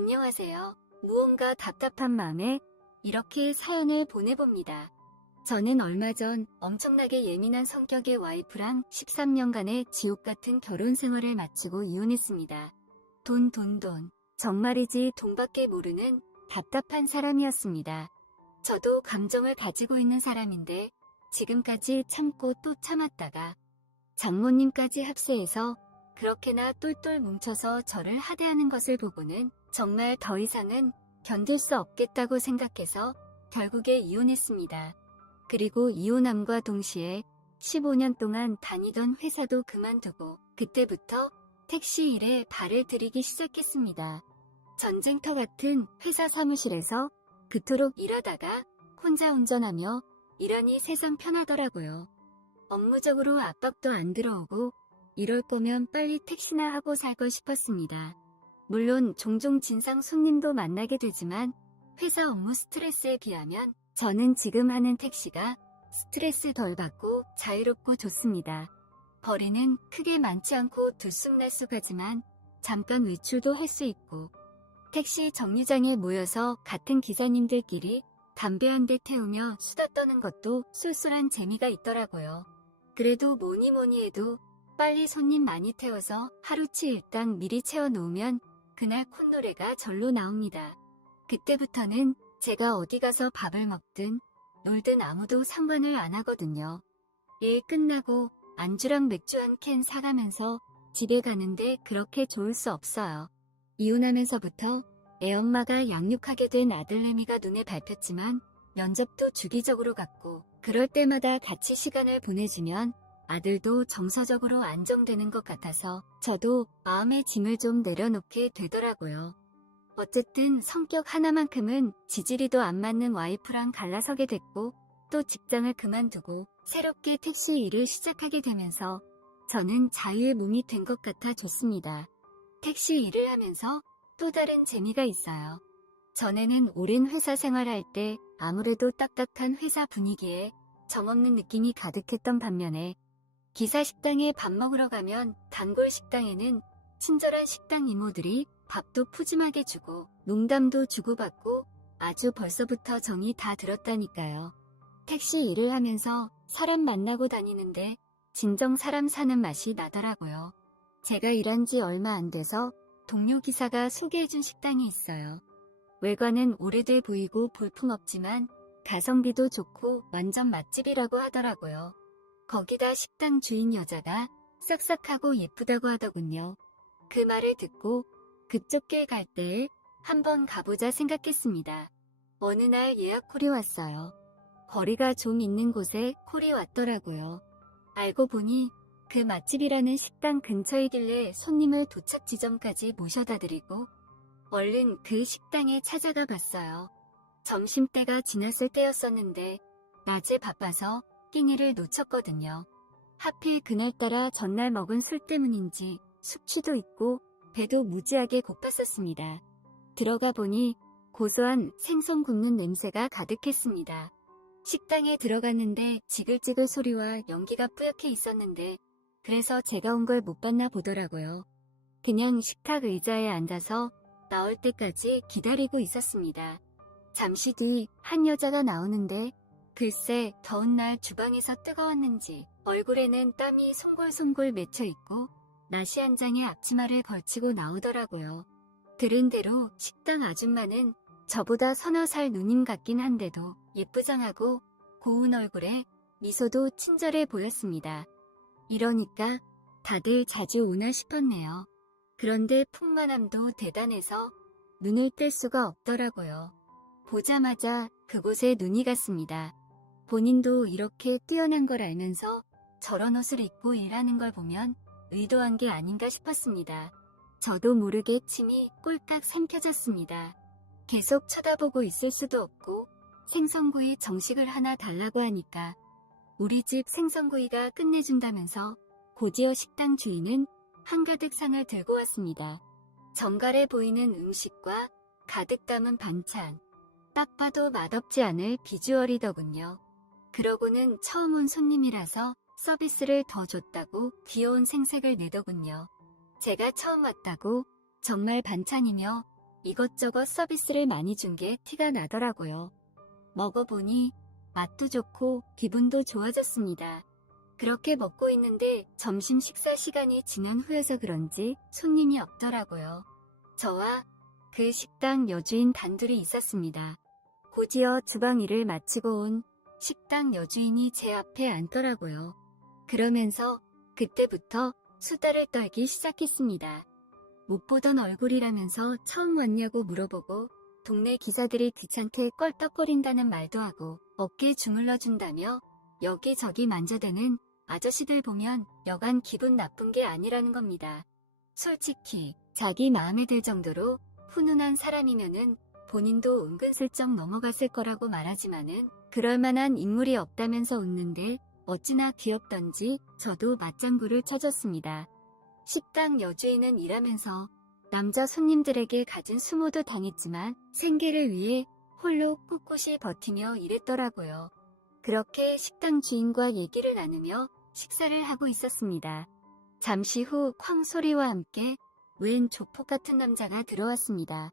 안녕하세요. 무언가 답답한 마음에 이렇게 사연을 보내봅니다. 저는 얼마 전 엄청나게 예민한 성격의 와이프랑 13년간의 지옥 같은 결혼 생활을 마치고 이혼했습니다. 돈. 정말이지 돈밖에 모르는 답답한 사람이었습니다. 저도 감정을 가지고 있는 사람인데 지금까지 참고 또 참았다가 장모님까지 합세해서 그렇게나 똘똘 뭉쳐서 저를 하대하는 것을 보고는 정말 더 이상은 견딜 수 없겠다고 생각해서 결국에 이혼했습니다. 그리고 이혼함과 동시에 15년 동안 다니던 회사도 그만두고 그때부터 택시 일에 발을 들이기 시작했습니다. 전쟁터 같은 회사 사무실에서 그토록 일하다가 혼자 운전하며 이러니 세상 편하더라고요. 업무적으로 압박도 안 들어오고 이럴 거면 빨리 택시나 하고 살고 싶었습니다. 물론 종종 진상 손님도 만나게 되지만 회사 업무 스트레스에 비하면 저는 지금 하는 택시가 스트레스 덜 받고 자유롭고 좋습니다. 거리는 크게 많지 않고 들쑥날쑥하지만 잠깐 외출도 할 수 있고 택시 정류장에 모여서 같은 기사님들끼리 담배 한 대 태우며 수다 떠는 것도 쏠쏠한 재미가 있더라고요. 그래도 뭐니 해도 빨리 손님 많이 태워서 하루치 일당 미리 채워놓으면 그날 콧노래가 절로 나옵니다. 그때부터는 제가 어디 가서 밥을 먹든 놀든 아무도 상관을 안 하거든요. 일 끝나고 안주랑 맥주 한 캔 사가면서 집에 가는데 그렇게 좋을 수 없어요. 이혼하면서부터 애엄마가 양육하게 된 아들내미가 눈에 밟혔지만 면접도 주기적으로 갔고 그럴 때마다 같이 시간을 보내주면 아들도 정서적으로 안정되는 것 같아서 저도 마음의 짐을 좀 내려놓게 되더라고요. 어쨌든 성격 하나만큼은 지지리도 안 맞는 와이프랑 갈라서게 됐고 또 직장을 그만두고 새롭게 택시 일을 시작하게 되면서 저는 자유의 몸이 된 것 같아 좋습니다. 택시 일을 하면서 또 다른 재미가 있어요. 전에는 오랜 회사 생활할 때 아무래도 딱딱한 회사 분위기에 정없는 느낌이 가득했던 반면에 기사 식당에 밥 먹으러 가면 단골 식당에는 친절한 식당 이모들이 밥도 푸짐하게 주고 농담도 주고받고 아주 벌써부터 정이 다 들었다니까요. 택시 일을 하면서 사람 만나고 다니는데 진정 사람 사는 맛이 나더라고요. 제가 일한 지 얼마 안 돼서 동료 기사가 소개해준 식당이 있어요. 외관은 오래돼 보이고 볼품없지만 가성비도 좋고 완전 맛집이라고 하더라고요. 거기다 식당 주인 여자가 싹싹하고 예쁘다고 하더군요. 그 말을 듣고 그쪽 길 갈 때에 한번 가보자 생각했습니다. 어느 날 예약콜이 왔어요. 거리가 좀 있는 곳에 콜이 왔더라고요. 알고 보니 그 맛집이라는 식당 근처이길래 손님을 도착 지점까지 모셔다 드리고 얼른 그 식당에 찾아가 봤어요. 점심때가 지났을 때였었는데 낮에 바빠서 끼니를 놓쳤거든요. 하필 그날따라 전날 먹은 술 때문인지 숙취도 있고 배도 무지하게 고팠었습니다. 들어가 보니 고소한 생선 굽는 냄새가 가득했습니다. 식당에 들어갔는데 지글지글 소리와 연기가 뿌옇게 있었는데 그래서 제가 온 걸 못 봤나 보더라고요. 그냥 식탁 의자에 앉아서 나올 때까지 기다리고 있었습니다. 잠시 뒤 한 여자가 나오는데 글쎄 더운 날 주방에서 뜨거웠는지 얼굴에는 땀이 송골송골 맺혀있고 나시 한 장에 앞치마를 걸치고 나오더라고요. 들은 대로 식당 아줌마는 저보다 서너 살 누님 같긴 한데도 예쁘장하고 고운 얼굴에 미소도 친절해 보였습니다. 이러니까 다들 자주 오나 싶었네요. 그런데 풍만함도 대단해서 눈을 뗄 수가 없더라고요. 보자마자 그곳에 눈이 갔습니다. 본인도 이렇게 뛰어난 걸 알면서 저런 옷을 입고 일하는 걸 보면 의도한 게 아닌가 싶었습니다. 저도 모르게 침이 꼴깍 삼켜졌습니다. 계속 쳐다보고 있을 수도 없고 생선구이 정식을 하나 달라고 하니까 우리 집 생선구이가 끝내준다면서 고지어 식당 주인은 한가득 상을 들고 왔습니다. 정갈해 보이는 음식과 가득 담은 반찬, 딱 봐도 맛없지 않을 비주얼이더군요. 그러고는 처음 온 손님이라서 서비스를 더 줬다고 귀여운 생색을 내더군요. 제가 처음 왔다고 정말 반찬이며 이것저것 서비스를 많이 준 게 티가 나더라고요. 먹어보니 맛도 좋고 기분도 좋아졌습니다. 그렇게 먹고 있는데 점심 식사 시간이 지난 후여서 그런지 손님이 없더라고요. 저와 그 식당 여주인 단둘이 있었습니다. 곧이어 주방 일을 마치고 온 식당 여주인이 제 앞에 앉더라고요. 그러면서 그때부터 수다를 떨기 시작했습니다. 못 보던 얼굴이라면서 처음 왔냐고 물어보고 동네 기사들이 귀찮게 껄떡거린다는 말도 하고 어깨 주물러준다며 여기저기 만져대는 아저씨들 보면 여간 기분 나쁜 게 아니라는 겁니다. 솔직히 자기 마음에 들 정도로 훈훈한 사람이면은 본인도 은근슬쩍 넘어갔을 거라고 말하지만은 그럴 만한 인물이 없다면서 웃는데 어찌나 귀엽던지 저도 맞장구를 쳐줬습니다. 식당 여주인은 일하면서 남자 손님들에게 갖은 수모도 당했지만 생계를 위해 홀로 꿋꿋이 버티며 일했더라고요. 그렇게 식당 주인과 얘기를 나누며 식사를 하고 있었습니다. 잠시 후 쾅 소리와 함께 웬 조폭 같은 남자가 들어왔습니다.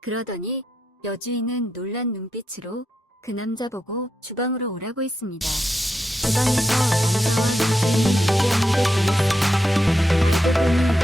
그러더니 여주인은 놀란 눈빛으로 그 남자 보고 주방으로 오라고 했습니다. 주방에서 남자와 여주인이 얘기하는 게 보였습니다. 대부분은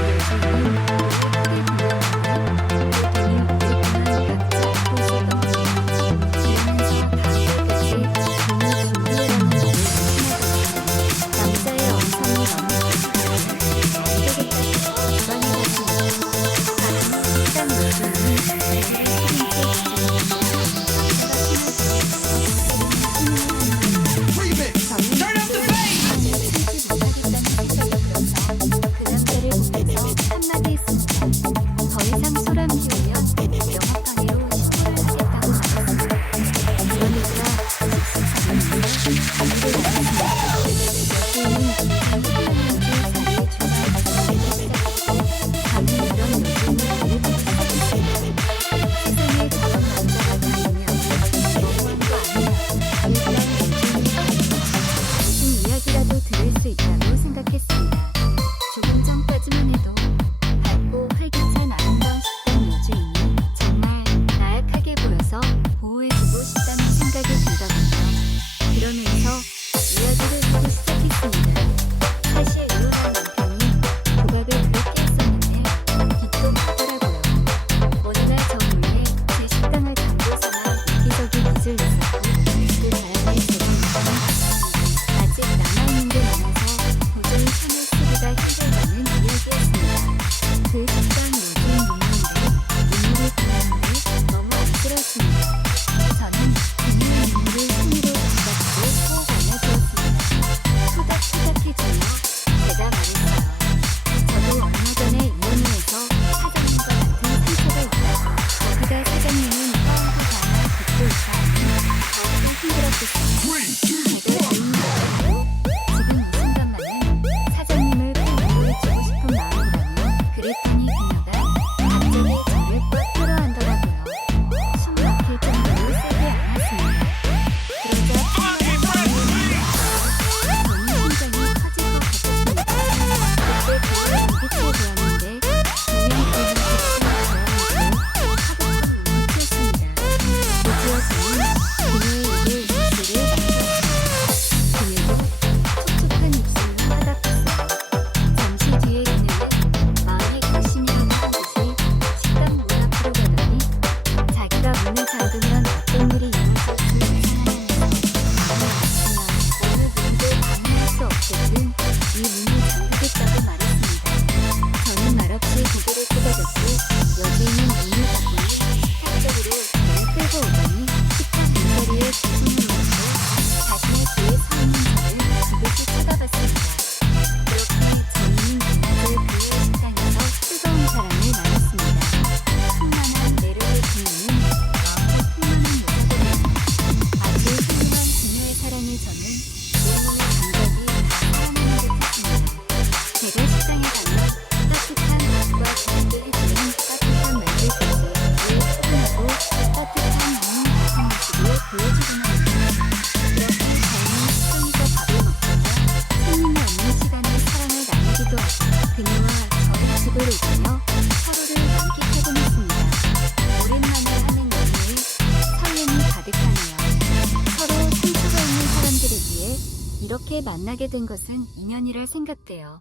함께 만나게 된 것은 인연이라 생각돼요.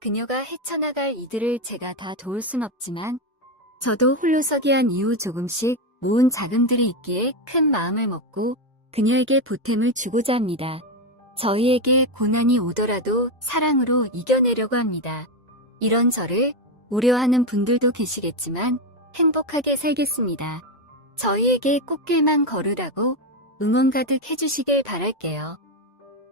그녀가 헤쳐나갈 이들을 제가 다 도울 순 없지만 저도 홀로 서기 한 이후 조금씩 모은 자금들이 있기에 큰 마음을 먹고 그녀에게 보탬을 주고자 합니다. 저희에게 고난이 오더라도 사랑으로 이겨내려고 합니다. 이런 저를 우려하는 분들도 계시겠지만 행복하게 살겠습니다. 저희에게 꽃길만 걸으라고 응원 가득 해주시길 바랄게요.